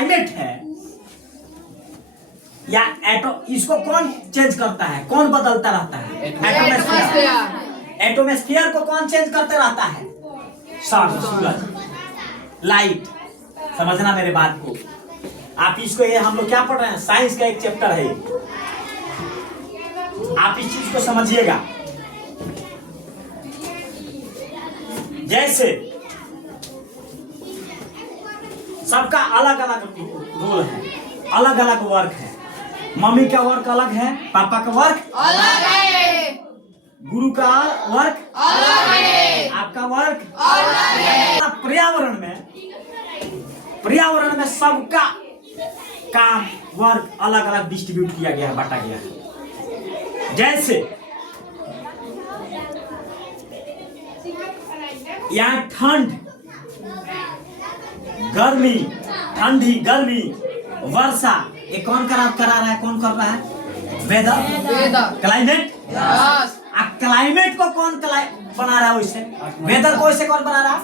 Climate है या इसको कौन चेंज करता है, कौन बदलता रहता है? एटमॉस्फेयर। एटमॉस्फेयर को कौन चेंज करते रहता है? सूरज, लाइट। समझना मेरे बात को। आप इसको, ये हम लोग क्या पढ़ रहे हैं, साइंस का एक चैप्टर है, आप इस चीज को समझिएगा। जैसे सबका अलग अलग रोल है, अलग अलग वर्क है। मम्मी का वर्क अलग है, पापा का वर्क अलग है, गुरु का वर्क अलग है, आपका वर्क अलग है। पर्यावरण में सबका काम, वर्क अलग अलग डिस्ट्रीब्यूट किया गया है, बांटा गया है। जैसे यहाँ ठंड, गर्मी, ठंडी, गर्मी, वर्षा, ये कौन करा रहा है, कौन कर रहा है? Weather, climate. क्लाइमेट को कौन बना रहा है? वैसे वेदर को वैसे कौन बना रहा है?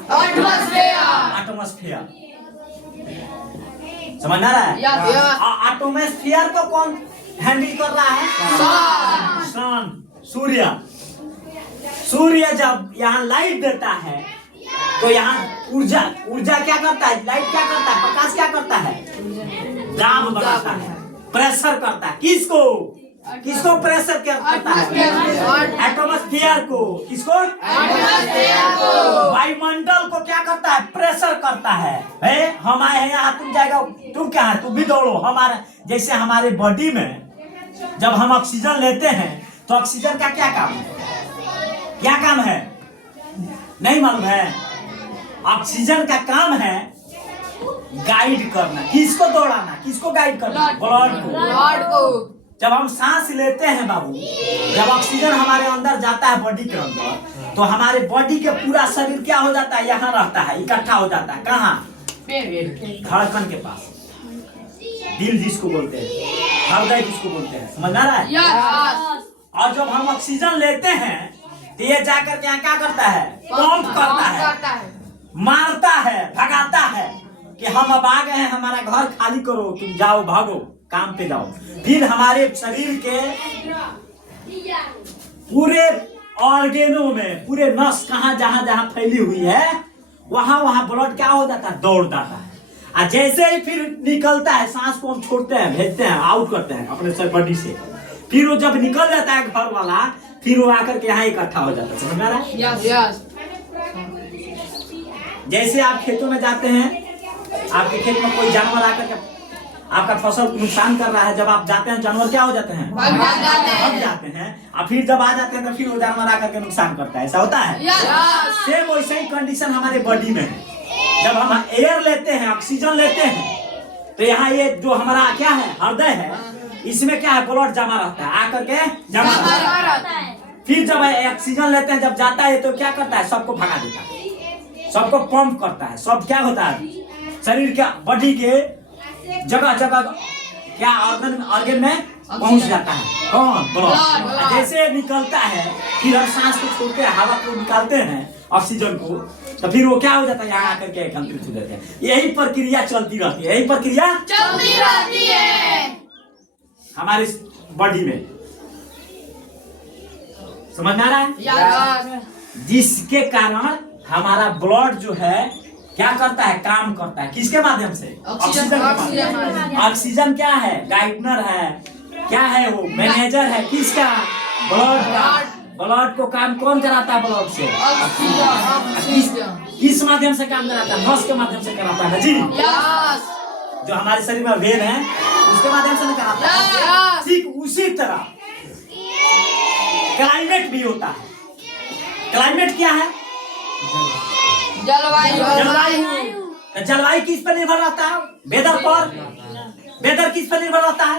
एटमॉस्फेयर। समझ आ रहा है? एटमॉस्फेयर को कौन हैंडल कर रहा है? सन, सूर्य। सूर्य जब यहाँ लाइट देता है तो यहाँ ऊर्जा क्या करता है? लाइट क्या करता है? प्रकाश क्या करता है? दाब बनाता है, प्रेशर करता है। किसको प्रेशर करता है? एटमॉस्फेयर को। किसको? वायुमंडल को क्या करता है? प्रेशर करता है। हम आए हैं यहाँ, तुम जाएगा, तुम क्या है, तुम भी दौड़ो। हमारे जैसे हमारे बॉडी में जब हम ऑक्सीजन लेते हैं तो ऑक्सीजन का क्या काम है? क्या काम है? नहीं मालूम है? ऑक्सीजन का काम है गाइड करना। किसको दौड़ाना? किसको गाइड करना? ब्लड को। जब हम सांस लेते हैं बाबू, जब ऑक्सीजन हमारे अंदर जाता है बॉडी के अंदर, तो हमारे बॉडी के पूरा शरीर क्या हो जाता है? यहाँ रहता है, इकट्ठा हो जाता है। कहाँ? धड़कन के पास, दिल जिसको बोलते हैं, हृदय जिसको बोलते हैं। समझ आ रहा है? और जब हम ऑक्सीजन लेते हैं तो ये जाकर के यहाँ क्या करता है? पंप करता है, मारता है, भगाता है कि हम अब आ गए हैं, हमारा घर खाली करो, तुम जाओ, भागो, काम पे जाओ। फिर हमारे शरीर के पूरे ऑर्गेनों में, पूरे नस जहां जहां फैली हुई है, वहां ब्लड क्या हो जाता है? दौड़ जाता है। और जैसे ही फिर निकलता है, सांस को हम छोड़ते हैं, भेजते हैं, आउट करते हैं अपने बॉडी से, फिर वो जब निकल जाता है घर वाला, फिर वो आकर के यहाँ इकट्ठा हो जाता है। समझ में आ रहा है? जैसे आप खेतों में जाते हैं, आपके खेत में कोई जानवर आकर के आपका फसल नुकसान कर रहा है, जब आप जाते हैं जानवर क्या हो जाते हैं? भाग जाते हैं। और फिर जब आ जाते हैं तो फिर वो जानवर आकर के नुकसान करता है। ऐसा होता है? सेम वैसे ही कंडीशन हमारे बॉडी में है। जब हम एयर लेते हैं, ऑक्सीजन लेते हैं, तो यहाँ ये जो हमारा क्या है, हृदय है, इसमें क्या है? ब्लड जमा रहता है, आकर के जमा रहता है। फिर जब ऑक्सीजन लेते हैं, जब जाता है तो क्या करता है? सबको भगा देता है, सबको पंप करता है। सब क्या होता है? शरीर के बॉडी के जगह जगह क्या ऑर्गन में पहुंच जाता है। कौन? ब्लड। जैसे निकलता है, फिर हम सांस को छोड़ते हैं, हवा को निकालते हैं, ऑक्सीजन को, तो फिर वो क्या हो जाता है? यहाँ आकर के एकत्रित हो जाते हैं। यही प्रक्रिया चलती रहती है, यही प्रक्रिया चलती रहती है हमारे बॉडी में। समझ में आ रहा है? जिसके कारण हमारा ब्लड जो है क्या करता है? काम करता है। किसके माध्यम से? ऑक्सीजन के माध्यम। ऑक्सीजन क्या है? गाइडनर है, क्या है वो? मैनेजर है। किसका? ब्लड का। ब्लड को काम कौन कराता है? ब्लड से। किस माध्यम से काम कराता है? नस के माध्यम से कराता है जी। जो हमारे शरीर में वेन है, उसके माध्यम से नहीं कराता है। ठीक उसी तरह क्लाइमेट भी होता है। क्लाइमेट क्या है? जलवायु। जलवायु किस पर निर्भर रहता है? वेदर पर। वेदर किस पर निर्भर रहता है?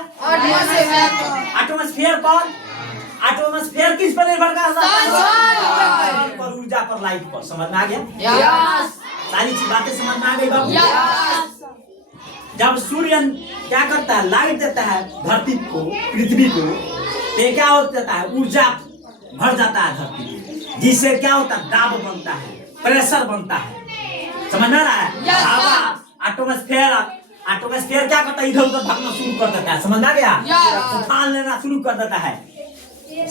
एटमॉस्फेयर पर। एटमॉस्फेयर किस पर निर्भर करता है? पर, ऊर्जा पर, लाइट पर। समझ में आ गया? सारी बातें समझ में आ गई बाबू? जब सूर्य क्या करता है? लाइट देता है धरती को, पृथ्वी को, तो क्या हो जाता है? ऊर्जा भर जाता है धरती, जिससे क्या होता है? दाब बनता है, प्रेशर बनता है। समझ में आ रहा है? हवा, एटमॉस्फेयर एटमॉस्फेयर क्या करता है, इधर उधर भागना शुरू कर देता है, समझ आ गया? Yes. तूफान लेना शुरू कर देता है,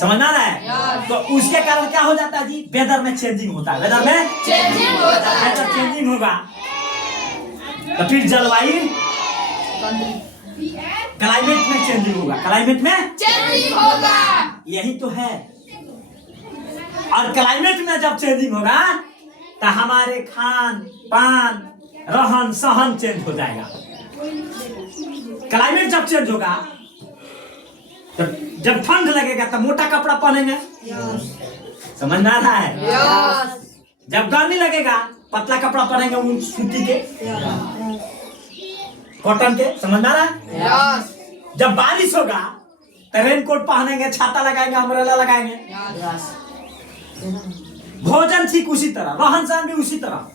समझ आ रहा है? Yes. तो उसके कारण क्या हो जाता है जी, वेदर में चेंजिंग होता है, वेदर में चेंजिंग होता है। वेदर चेंजिंग होगा, तो फिर जलवायु क्लाइमेट में चेंजिंग होगा, क्लाइमेट में चेंजिंग होगा। यही तो है। और क्लाइमेट में जब चेंजिंग होगा तो हमारे खान पान रहन सहन चेंज हो जाएगा। क्लाइमेट जब चेंज होगा, जब ठंड लगेगा तो मोटा कपड़ा पहनेंगे, समझ में आ रहा है? यस। जब गर्मी लगेगा पतला कपड़ा पहनेंगे, ऊन सूती के, कॉटन के, समझ में आ रहा है? यस। जब बारिश होगा तो रेनकोट पहनेंगे, छाता लगाएंगे, अम्ब्रेला लगाएंगे। यस। भोजन ठीक उसी तरह, रहन सहन भी उसी तरह।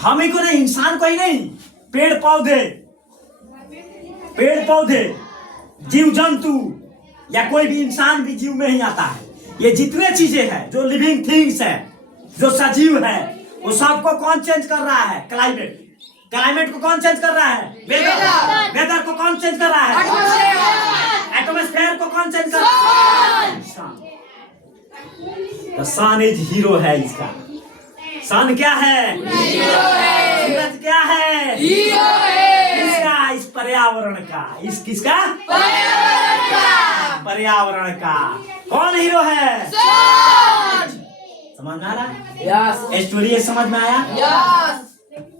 हम ही को नहीं, इंसान को ही नहीं, पेड़ पौधे जीव जंतु या कोई भी इंसान भी जीव में ही आता है। ये जितने चीजें हैं जो लिविंग थिंग्स है, जो सजीव है, वो सबको कौन चेंज कर रहा है? क्लाइमेट। क्लाइमेट को कौन चेंज कर रहा है? वेदर। वेदर को कौन चेंज कर रहा है? एटमॉस्फेयर को कौन चेंज कर रहा है? इंसान। The sun is हीरो है इसका। सन क्या है? हीरो है। सूरज क्या है? हीरो है। इसका, इस पर्यावरण का, इस किसका? पर्यावरण का। पर्यावरण का। कौन हीरो है? सन। समझ में आ रहा है? यस। स्टोरी समझ में आया? यस।